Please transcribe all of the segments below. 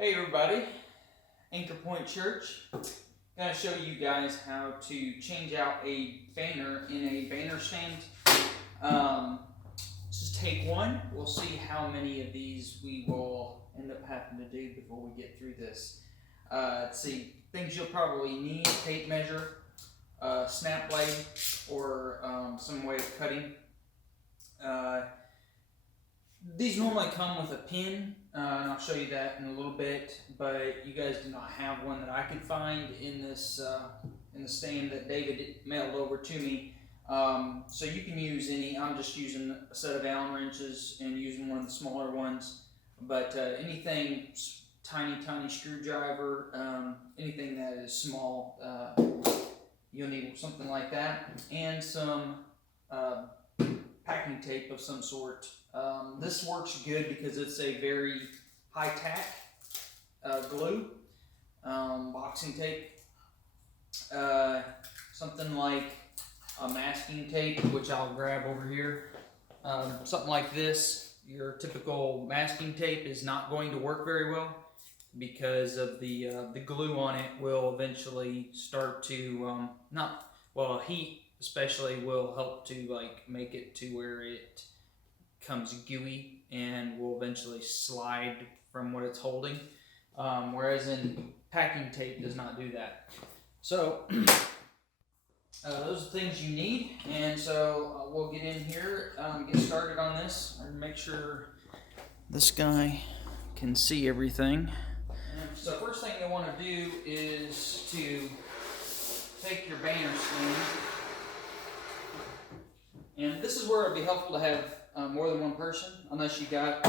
Hey everybody, Anchor Point Church. Gonna show you guys how to change out a banner in a banner stand. Just take one. We'll see how many of these we will end up having to do before we get through this. Let's see, things you'll probably need: tape measure, snap blade, or some way of cutting. These normally come with a pin, and I'll show you that in a little bit, but you guys do not have one that I could find in this in the stand that David mailed over to me. So you can use any. I'm just using a set of Allen wrenches and using one of the smaller ones, but anything tiny screwdriver, anything that is small, you'll need something like that, and some packing tape of some sort. This works good because it's a very high tack glue, boxing tape, something like a masking tape, which I'll grab over here. Something like this, your typical masking tape, is not going to work very well because of the glue on it will eventually start to heat especially will help to make it to where it comes gooey and will eventually slide from what it's holding, whereas in packing tape does not do that. So those are things you need, and so we'll get in here, get started on this, and make sure this guy can see everything. So first thing you want to do is to take your banner stand, and this is where it'd be helpful to have more than one person, unless you got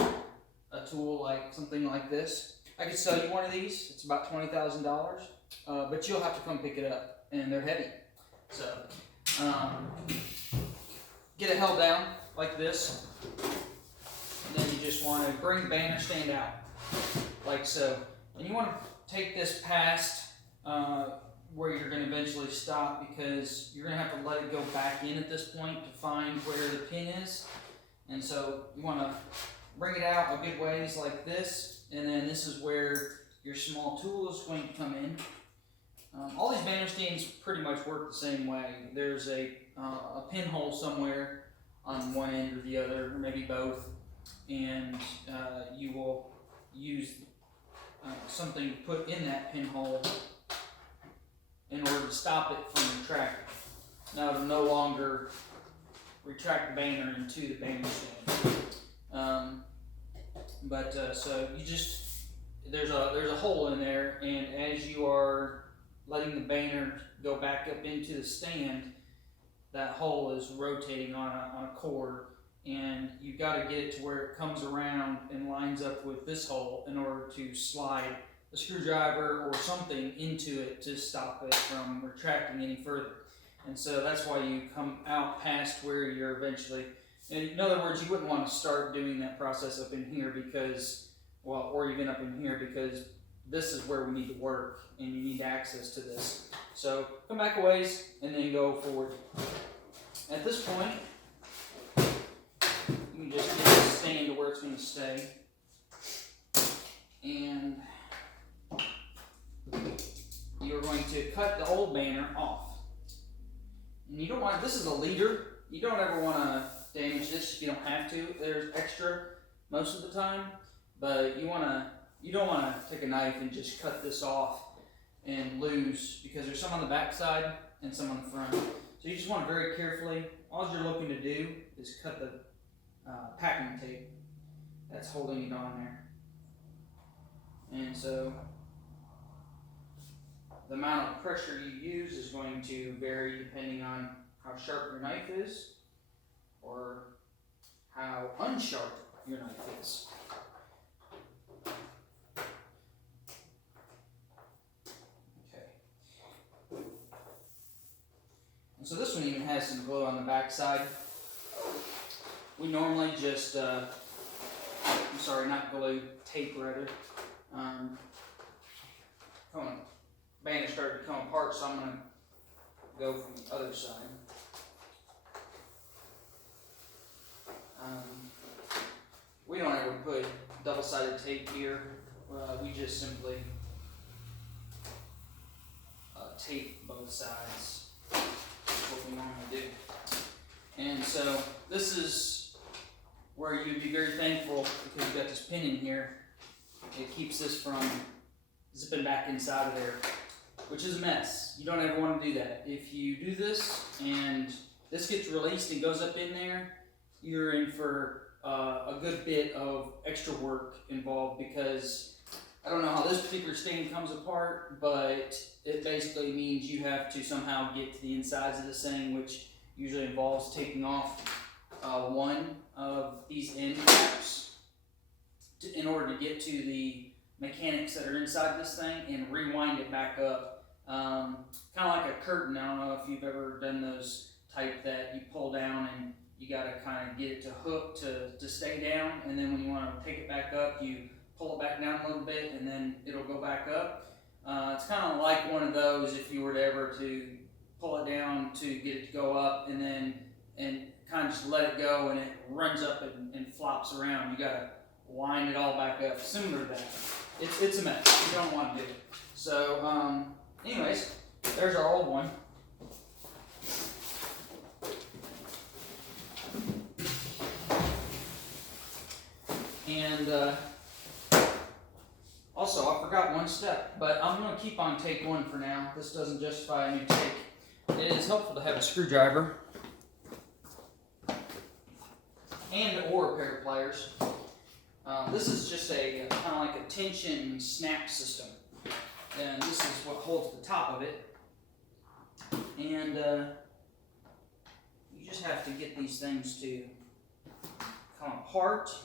a tool like something like this. I could sell you one of these. It's about $20,000, but you'll have to come pick it up, and they're heavy. So get it held down like this, and then you just want to bring the banner stand out like so, and you want to take this past where you're going to eventually stop, because you're going to have to let it go back in at this point to find where the pin is. And so you want to bring it out a good ways like this, and then this is where your small tool is going to come in. All these banner stands pretty much work the same way. There's a pinhole somewhere on one end or the other, or maybe both, and you will use something to put in that pinhole in order to stop it from retracting. Now it'll no longer retract the banner into the banner stand. So you just, there's a hole in there, and as you are letting the banner go back up into the stand, that hole is rotating on a cord, and you got to get it to where it comes around and lines up with this hole in order to slide a screwdriver or something into it to stop it from retracting any further. And so that's why you come out past where you're eventually, in other words, you wouldn't want to start doing that process up in here because, or even up in here, because this is where we need to work and you need access to this. So come back a ways and then go forward. At this point, you can just get the stand to where it's going to stay. And you're going to cut the old banner off. And you don't want, this is a leader, you don't ever want to damage this if you don't have to. There's extra most of the time, but you don't want to take a knife and just cut this off and lose, because there's some on the back side and some on the front. So you just want to very carefully, all you're looking to do is cut the packing tape that's holding it on there. And so the amount of pressure you use is going to vary depending on how sharp your knife is or how unsharp your knife is. Okay. And so this one even has some glue on the back side. We normally just, not glue, tape rather. Banner started to come apart, so I'm going to go from the other side. We don't ever put double-sided tape here we just simply tape both sides. That's what we normally do. And so this is where you'd be very thankful because you've got this pin in here. It keeps this from zipping back inside of there, which is a mess. You don't ever want to do that. If you do this and this gets released and goes up in there, you're in for a good bit of extra work involved, because I don't know how this particular stand comes apart, but it basically means you have to somehow get to the insides of this thing, which usually involves taking off one of these end caps in order to get to the mechanics that are inside this thing and rewind it back up. Kind of like a curtain. I don't know if you've ever done those type that you pull down and you got to kind of get it to hook to stay down, and then when you want to take it back up, you pull it back down a little bit and then it'll go back up. It's kind of like one of those if you were to ever to pull it down to get it to go up and then kind of just let it go and it runs up and flops around. You got to wind it all back up, similar to that. It's a mess. You don't want to do it. So anyways, there's our old one. And also, I forgot one step, but I'm going to keep on take one for now. This doesn't justify a new take. It is helpful to have a screwdriver and or a pair of pliers. This is just a kind of like a tension snap system, and this is what holds the top of it. And you just have to get these things to come apart.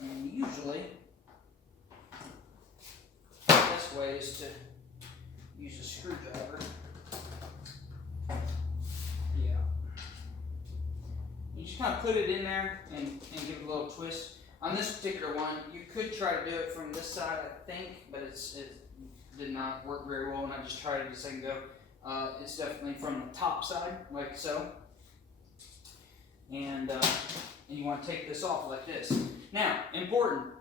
And usually, the best way is to use a screwdriver. Yeah. You just kind of put it in there and give it a little twist. On this particular one, you could try to do it from this side, I think, but it did not work very well, and I just tried it a second ago. It's definitely from the top side, like so. And you want to take this off like this. Now, important,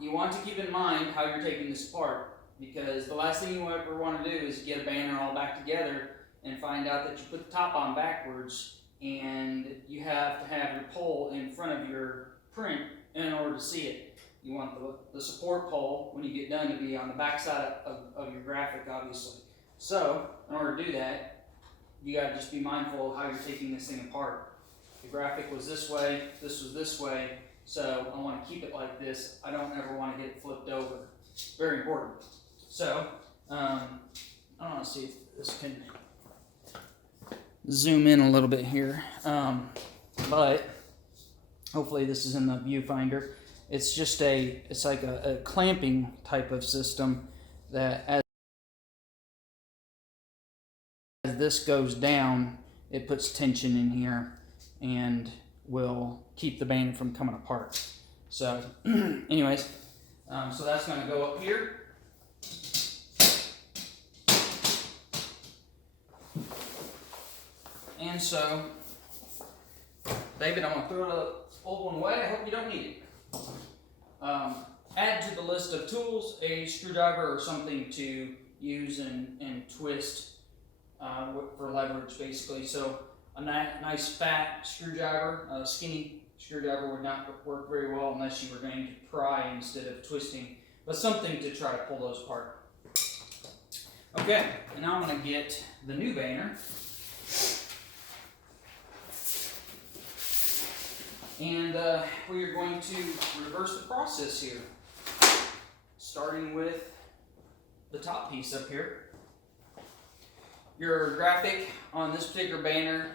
you want to keep in mind how you're taking this apart, because the last thing you ever want to do is get a banner all back together and find out that you put the top on backwards and you have to have your pole in front of your print in order to see it. You want the support pole, when you get done, to be on the back side of your graphic, obviously. So, in order to do that, you got to just be mindful of how you're taking this thing apart. The graphic was this way, this was this way, so I want to keep it like this. I don't ever want to get it flipped over. Very important. So, I want to see if this can zoom in a little bit here, but hopefully this is in the viewfinder. It's just it's like a clamping type of system that as this goes down, it puts tension in here and will keep the band from coming apart. So anyways, so that's going to go up here. And so, David, I'm going to throw the old one away. I hope you don't need it. Add to the list of tools a screwdriver or something to use and twist for leverage, basically. So a nice fat screwdriver, a skinny screwdriver would not work very well unless you were going to pry instead of twisting, but something to try to pull those apart. Okay, and now I'm going to get the new banner. And we are going to reverse the process here, starting with the top piece up here. Your graphic on this particular banner,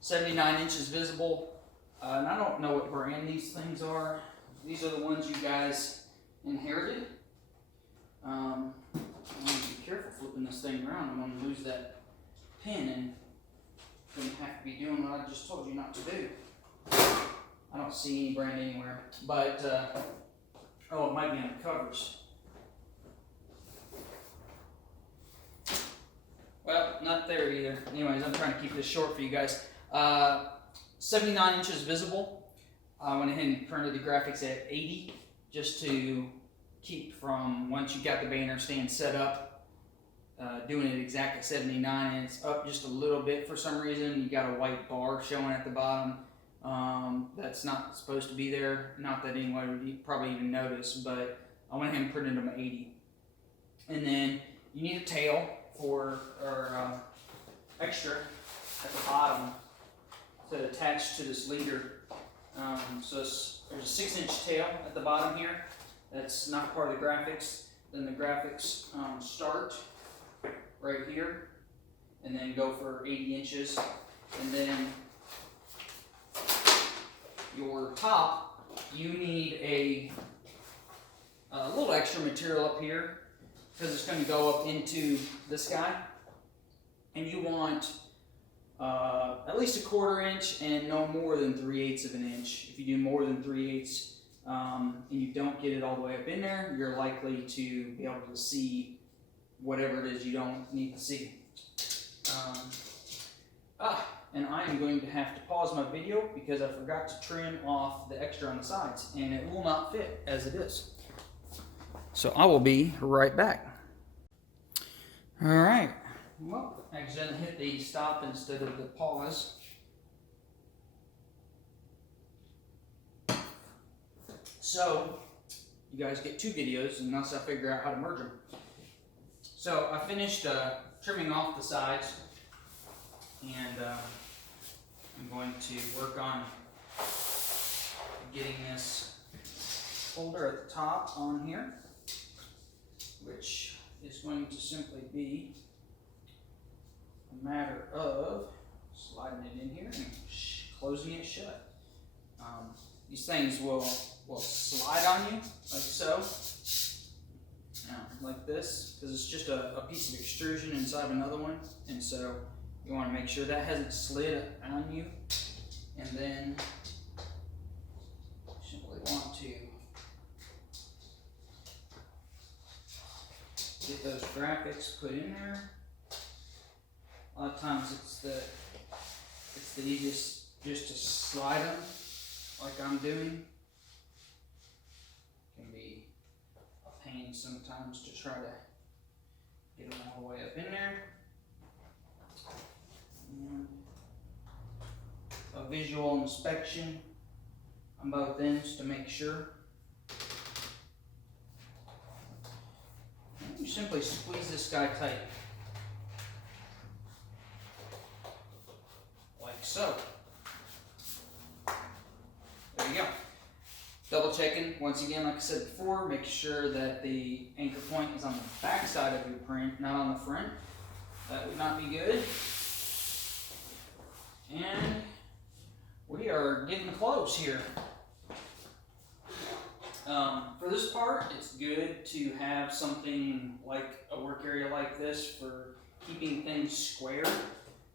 79 inches visible, and I don't know what brand these things are. These are the ones you guys inherited. I'm going to be careful flipping this thing around. I'm going to lose that pin and going to have to be doing what I just told you not to do. I don't see any brand anywhere, but oh, it might be on the covers. Well, not there either. Anyways, I'm trying to keep this short for you guys. 79 inches visible. I went ahead and printed the graphics at 80 just to keep from, once you got the banner stand set up, doing it exactly 79, and it's up just a little bit for some reason. You got a white bar showing at the bottom. That's not supposed to be there. Not that anyone would probably even notice, but I went ahead and printed them at 80. And then you need a tail for, or extra at the bottom to attach to this leader. So there's a 6-inch tail at the bottom here. That's not part of the graphics. Then the graphics start right here and then go for 80 inches. And then your top, you need a little extra material up here because it's going to go up into this guy. And you want at least a 1/4 inch and no more than 3/8 of an inch. If you do more than 3/8 and you don't get it all the way up in there, you're likely to be able to see whatever it is you don't need to see. And I am going to have to pause my video because I forgot to trim off the extra on the sides and it will not fit as it is. So I will be right back. All right. Well, I accidentally hit the stop instead of the pause. So, you guys get 2 videos unless I figure out how to merge them. So, I finished trimming off the sides, and I'm going to work on getting this holder at the top on here, which is going to simply be a matter of sliding it in here and closing it shut. These things will slide on you like so, like this, because it's just a piece of extrusion inside of another one, and so you want to make sure that hasn't slid on you, and then simply want to get those graphics put in there. A lot of times it's the easiest just to slide them like I'm doing. It can be a pain sometimes to try to get them all the way up in there. And a visual inspection on both ends to make sure. And you simply squeeze this guy tight. So, there you go. Double checking, once again, like I said before, make sure that the anchor point is on the back side of your print, not on the front. That would not be good. And we are getting close here. For this part, it's good to have something like a work area like this for keeping things square,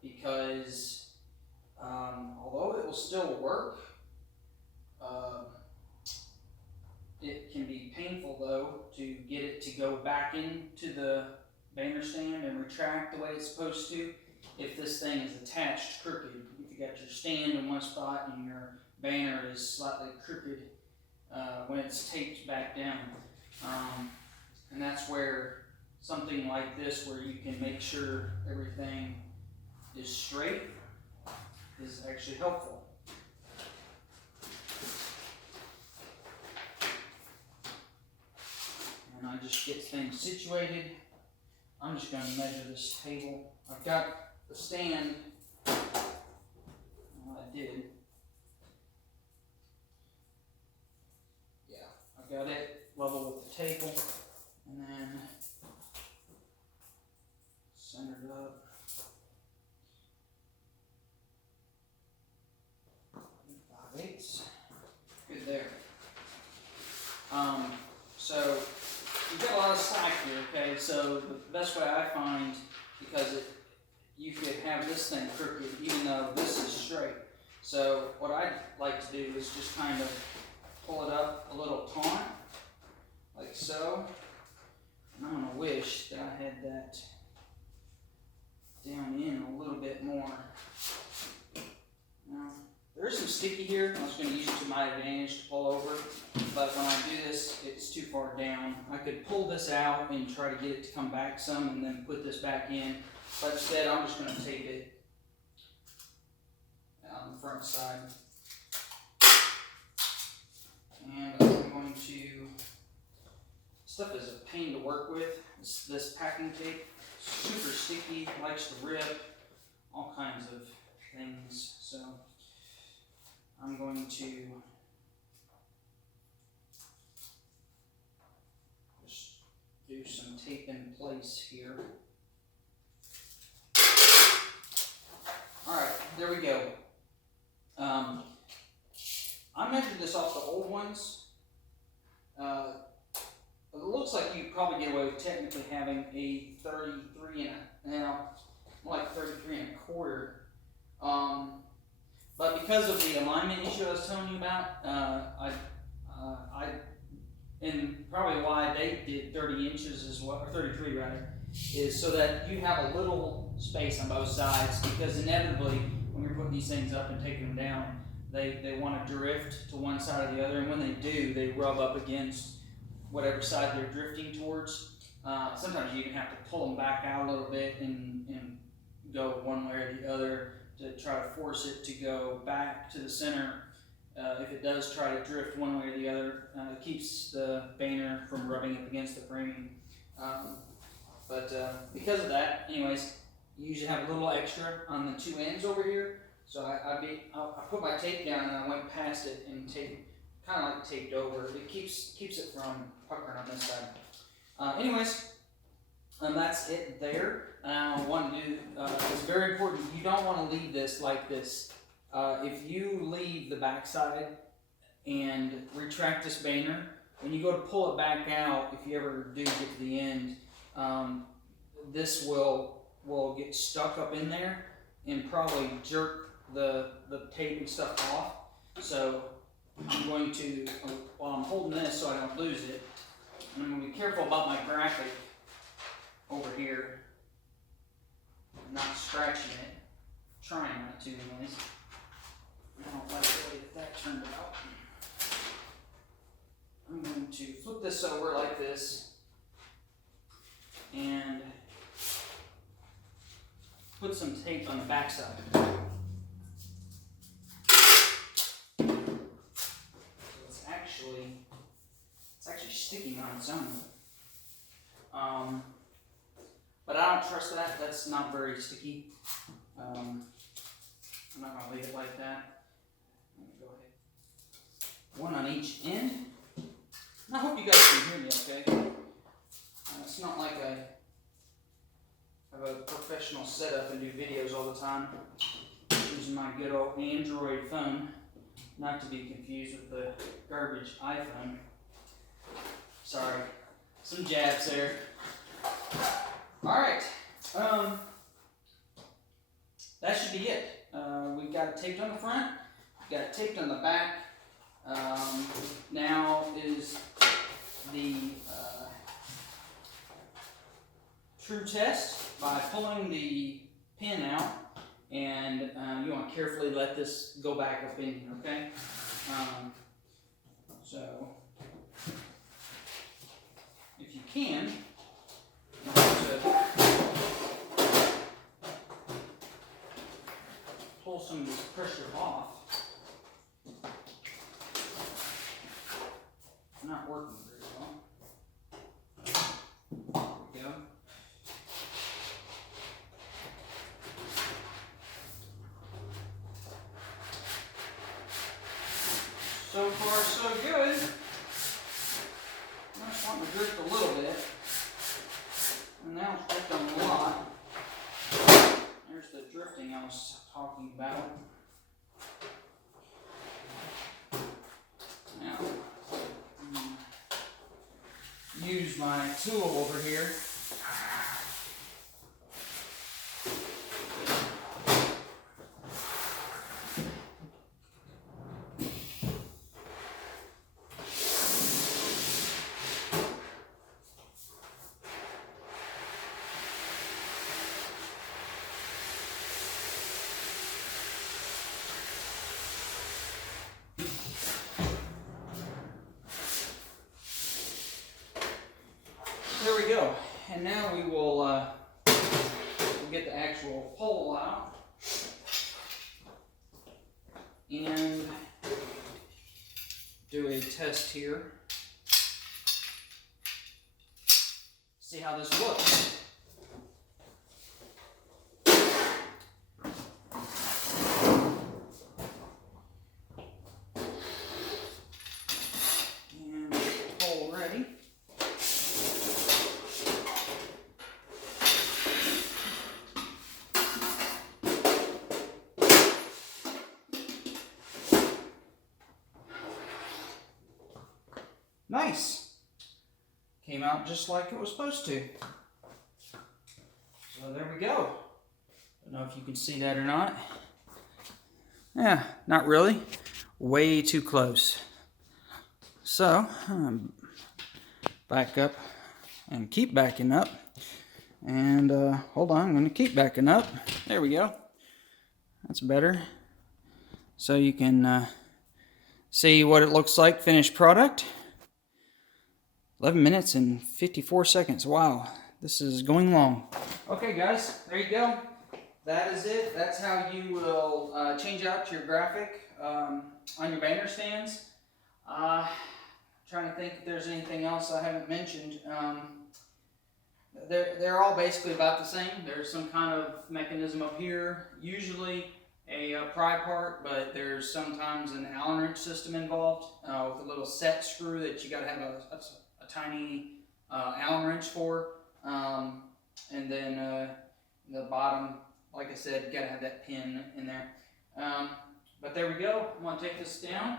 because although it will still work, it can be painful though to get it to go back into the banner stand and retract the way it's supposed to if this thing is attached crooked. If you got your stand in one spot and your banner is slightly crooked when it's taped back down. And that's where something like this, where you can make sure everything is straight, is actually helpful. And I just get things situated. I'm just going to measure this table. I've got the stand. I did. Yeah, I've got it level with the table, and then centered up. 5/8. Good there. So you've got a lot of slack here, okay? So the best way I find, because you could have this thing crooked even though this is straight. So what I like to do is just kind of pull it up a little taut, like so. And I'm gonna wish that I had that down in a little bit more. Now, there's some sticky here. I was going to use it to my advantage to pull over, but when I do this, it's too far down. I could pull this out and try to get it to come back some and then put this back in, but instead I'm just going to tape it on the front side. And I'm going to, stuff is a pain to work with, this packing tape, super sticky, likes to rip, all kinds of things, so I'm going to just do some tape in place here. Alright, there we go. I measured this off the old ones. It looks like you could probably get away with technically having a 33 now more like 33 1/4. But because of the alignment issue I was telling you about, and probably why they did 30 inches as well, or 33 rather, is so that you have a little space on both sides, because inevitably when you're putting these things up and taking them down, they want to drift to one side or the other, and when they do, they rub up against whatever side they're drifting towards. Sometimes you even have to pull them back out a little bit and go one way or the other to try to force it to go back to the center. If it does try to drift one way or the other, it keeps the baner from rubbing up against the framing. Because of that, anyways, you usually have a little extra on the two ends over here. So I put my tape down and I went past it and kind of like taped over. It keeps it from puckering on this side. Anyways, that's it there. I want to do, it's very important, you don't want to leave this like this. If you leave the back side and retract this baner, when you go to pull it back out, if you ever do get to the end, this will get stuck up in there and probably jerk the tape and stuff off. So I'm going to, while I'm holding this so I don't lose it, I'm going to be careful about my graphic over here, not scratching it, trying not to anyways. I don't like the way that turned out. I'm going to flip this over like this and put some tape on the back side. It's actually sticking on its own. But I don't trust that. That's not very sticky. I'm not going to leave it like that. I'm going to go ahead. One on each end. And I hope you guys can hear me okay. It's not like I have a professional setup and do videos all the time. I'm using my good old Android phone. Not to be confused with the garbage iPhone. Sorry, some jabs there. Alright, that should be it. We've got it taped on the front, we've got it taped on the back. Now is the true test by pulling the pin out. And you want to carefully let this go back up in here, okay? So, if you can, pull some of this pressure off. It's not working very well. There we go. So far, so good. I just want to drift a little bit. And now it's drifting a lot. There's the drifting I was talking about. Now, use my tool over here. there we go. And now we will we'll get the actual pole out and do a test here. See how this looks. And pole ready. Nice. Came out just like it was supposed to. So there we go. Don't know if you can see that or not. Yeah, not really. Way too close. So, back up and keep backing up. And hold on, I'm going to keep backing up. There we go. That's better. So you can see what it looks like, finished product. 11 minutes and 54 seconds. Wow, this is going long. Okay guys, there you go. That is it. That's how you will change out your graphic on your banner stands. Trying to think if there's anything else I haven't mentioned. They're all basically about the same. There's some kind of mechanism up here, usually a pry part, but there's sometimes an Allen wrench system involved with a little set screw that you got to have a tiny Allen wrench for, and then the bottom, like I said, you got to have that pin in there. But there we go. I'm going to take this down.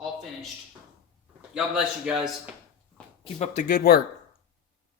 All finished. God bless you guys. Keep up the good work.